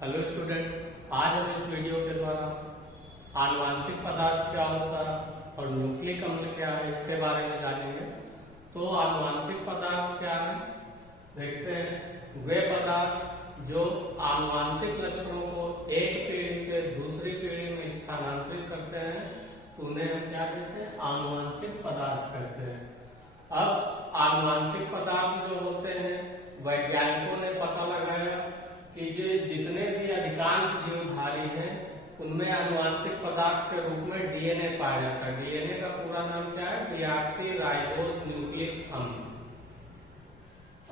Hello student, आज हम इस वीडियो के द्वारा आनुवांशिक पदार्थ क्या होता है और न्यूक्लिक अम्ल क्या है इसके बारे में जानेंगे। तो आनुवांशिक पदार्थ क्या है, देखते हैं। वे पदार्थ जो आनुवांशिक लक्षणों को एक पीढ़ी से दूसरी पीढ़ी में स्थानांतरित करते हैं तो उन्हें हम क्या कहते हैं, आनुवांशिक पदार्थ कहते हैं। अब आनुवांशिक पदार्थ जो होते हैं, वैज्ञानिकों ने पता लगाया कि जो जितने भी अधिकांश जीवधारी हैं उनमें आनुवांशिक पदार्थ के रूप में डीएनए पाया जाता है। डीएनए का पूरा नाम क्या है, डीऑक्सी राइबोज न्यूक्लिक अम्ल।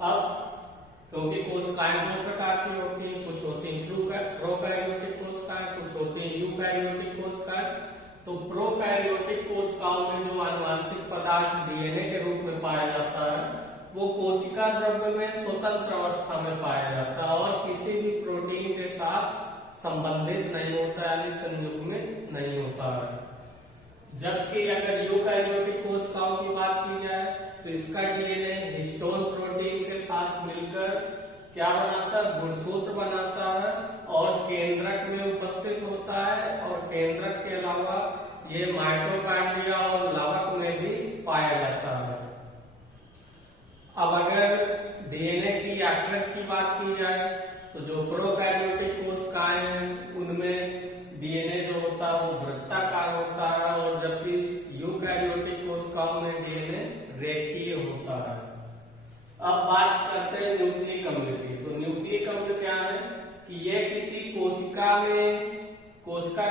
अब क्योंकि कोशिकाएं दो प्रकार की होती हैं, कुछ होती हैं प्रोकैरियोटिक कोशिकाएं, कुछ होती हैं यूकैरियोटिक कोशिकाएं। तो प्रोकैरियोटिक कोशिकाओं में जो आनुवांशिक पदार्थ डीएनए के रूप में पाया जाता है वो कोशिका द्रव्य में स्वतंत्र अवस्था में पाया जाता है और किसी भी प्रोटीन के साथ संबंधित नहीं होता, यानी संयुग्मित नहीं होता है। जबकि अगर यूकैरियोटिक कोशिकाओं की बात की जाए तो इसका डीएनए हिस्टोन प्रोटीन के साथ मिलकर क्या बनाता है, गुणसूत्र बनाता है और केंद्रक में उपस्थित होता है। और केंद्रक के अलावा ये माइटोकॉन्ड्रिया और लवक में भी पाया जाता है। अब अगर डीएनए की अक्षर की बात की जाए तो जो प्रोकैरियोटिक कोशिकाएं हैं उनमें डीएनए जो होता है वो वृत्ताकार होता है और जबकि यूकैरियोटिक कोशिकाओं में डीएनए रेखीय होता है। अब बात करते हैं न्यूक्लिक अम्ल की। तो न्यूक्लिक अम्ल क्या है कि ये किसी कोशिका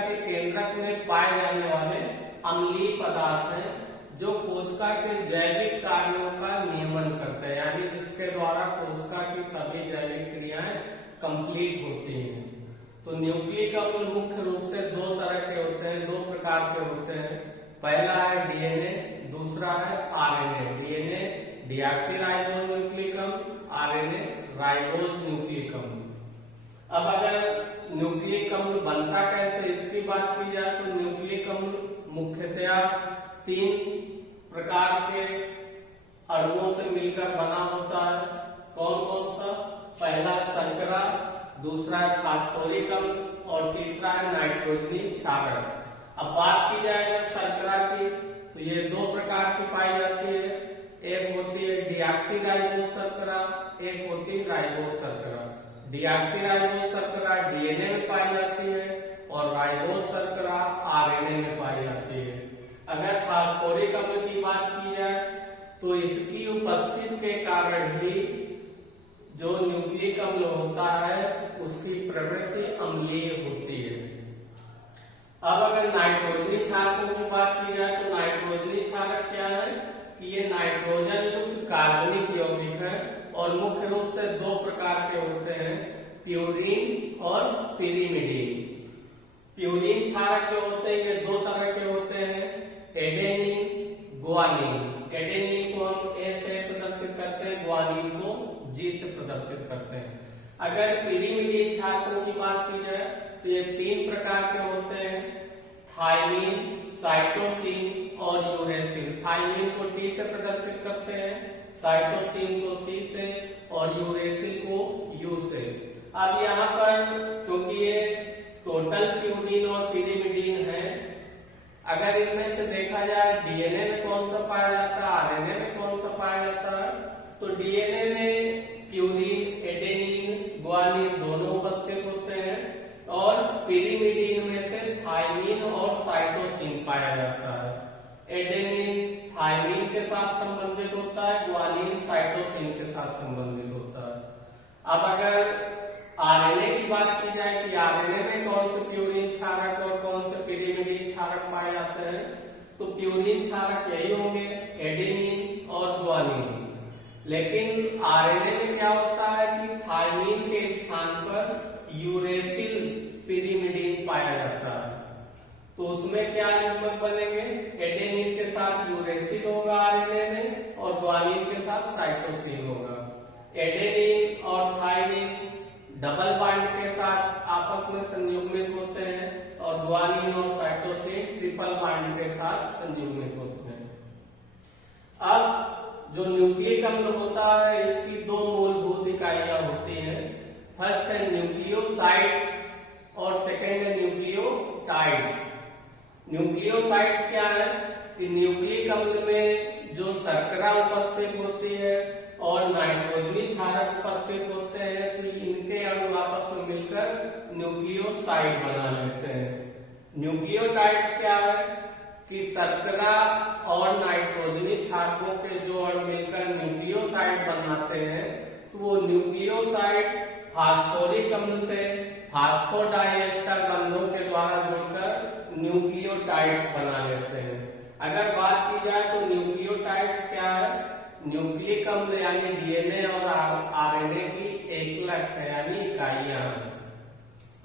के केंद्रक में पाए जाने वाले अम्लीय पदार्थ हैं जो कोशिका के जैविक कार्यों का नियमन करते हैं, यानी जिसके द्वारा कोशिका की सभी जैविक क्रियाएं कंप्लीट होती हैं। तो न्यूक्लिक अम्ल मुख्य रूप से दो तरह के होते हैं, दो प्रकार के होते हैं। पहला है डीएनए, दूसरा है RNA. DNA deoxy ribose nucleic अम्ल, आरएनए राइबोज न्यूक्लिक अम्ल। अब अगर न्यूक्लिक अम्ल बनता कैसे इसकी बात की जाए तो न्यूक्लिक अम्ल मुख्यतया 3 प्रकार के अणुओं से मिलकर बना होता है। कौन कौन सा? पहला शर्करा, दूसरा है फास्फोरिक अम्ल और तीसरा है नाइट्रोजनी क्षारक। अब बात की जाए अगर शर्करा की तो ये 2 प्रकार की पाई जाती है। एक होती है डीऑक्सी राइबोज शर्करा, एक होती है राइबोज शर्करा। डीऑक्सी राइबोज शर्करा डीएनए में पाई जाती है और राइबोज शर्करा आरएनए में पाई जाती है। अगर फास्फोरिक अम्ल की बात की जाए तो इसकी उपस्थिति के कारण ही जो न्यूक्लिक अम्ल होता है उसकी प्रवृत्ति अम्लीय होती है। अब अगर नाइट्रोजनी क्षारकों की बात की जाए तो नाइट्रोजनी क्षारक क्या है कि ये नाइट्रोजन युक्त कार्बनिक यौगिक है और मुख्य रूप से 2 प्रकार के होते हैं, प्यूरीन और पिरिमिडीन। प्यूरीन क्षारक जो होते हैं ये 2 तरह के होते हैं, एडेनिन, ग्वानिन। एडेनिन को हम ए से प्रदर्शित करते हैं, ग्वानिन को जी से प्रदर्शित करते हैं। अगर पिरिमिडीन क्षारकों की बात की जाए तो ये 3 प्रकार के होते हैं, थायमिन, साइटोसिन और यूरेसिल। थायमिन को टी से प्रदर्शित करते हैं, साइटोसिन को सी से और यूरेसिल को यू से। अब यहाँ पर क्योंकि ये टोटल प्यूरीन और पिरिमिडीन है, अगर इनमें से देखा जाए डीएनए में कौन सा पाया जाता है, आरएनए में कौन सा पाया जाता है, तो डीएनए में प्यूरीन, एडेनिन, ग्वानिन दोनों उपस्थित होते हैं और पिरिमिडीन में से थायमिन और साइटोसिन पाया जाता है। एडेनिन थायमिन के साथ संबंधित होता है, ग्वानिन साइटोसिन के साथ संबंधित होता है। अब अगर आरएनए की बात की जाए कि आरएनए में कौन से प्यूरीन क्षारक और कौन से पिरिमिडीन क्षारक पाए जाते हैं, तो प्यूरीन क्षारक यही होंगे, एडेनिन और ग्वानिन। लेकिन आरएनए में क्या होता है कि थायमिन के स्थान पर यूरेसिल पिरिमिडीन पाया जाता है। तो उसमें क्या युग्मक बनेंगे, एडेनिन के साथ यूरेसिल होगा आरएनए में और ग्वानिन के साथ साइटोसिन होगा। एडेनिन और थायमिन डबल बॉन्ड के साथ आपस में संयुग्मित होते हैं और ग्वानिन और साइटोसिन ट्रिपल बॉन्ड के साथ संयुग्मित होते हैं। अब जो न्यूक्लिक अम्ल होता है इसकी 2 मूलभूत इकाइयां होती हैं। फर्स्ट है न्यूक्लियोसाइड्स और सेकेंड है न्यूक्लियोटाइड्स। न्यूक्लियोसाइड्स क्या है कि न्यूक्लिक अम्ल में जो शर्करा उपस्थित होती है और नाइट्रोजनी क्षारक उपस्थित होते हैं, तो इनके अणु आपस में मिलकर न्यूक्लियोसाइड बना लेते हैं। न्यूक्लियोटाइड्स क्या है कि शर्करा और नाइट्रोजनी क्षारकों के जो अणु मिलकर न्यूक्लियोसाइड बनाते हैं, तो वो न्यूक्लियोसाइड फास्फोरिक अम्ल से फास्फोडाइएस्टर बंधों के द्वारा जुड़कर न्यूक्लियोटाइड्स बना लेते हैं। अगर बात की जाए तो न्यूक्लियोटाइड्स क्या है, न्यूक्लिक अम्ल यानी डीएनए और आरएनए की एकलक है यानी इकाइयां।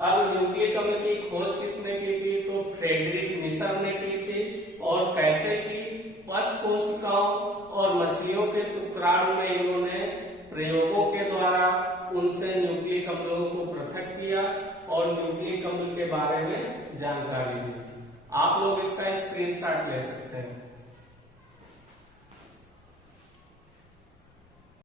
अब न्यूक्लिक अम्ल की खोज किसने की थी, तो फ्रेडरिक मिशर ने की थी। और कैसे की, पशु कोशिकाओं और मछलियों के शुक्राणु में इन्होंने प्रयोगों के द्वारा उनसे न्यूक्लिक अम्लों को पृथक किया और न्यूक्लिक अम्ल के बारे में जानकारी दी। आप लोग इसका स्क्रीनशॉट ले सकते हैं।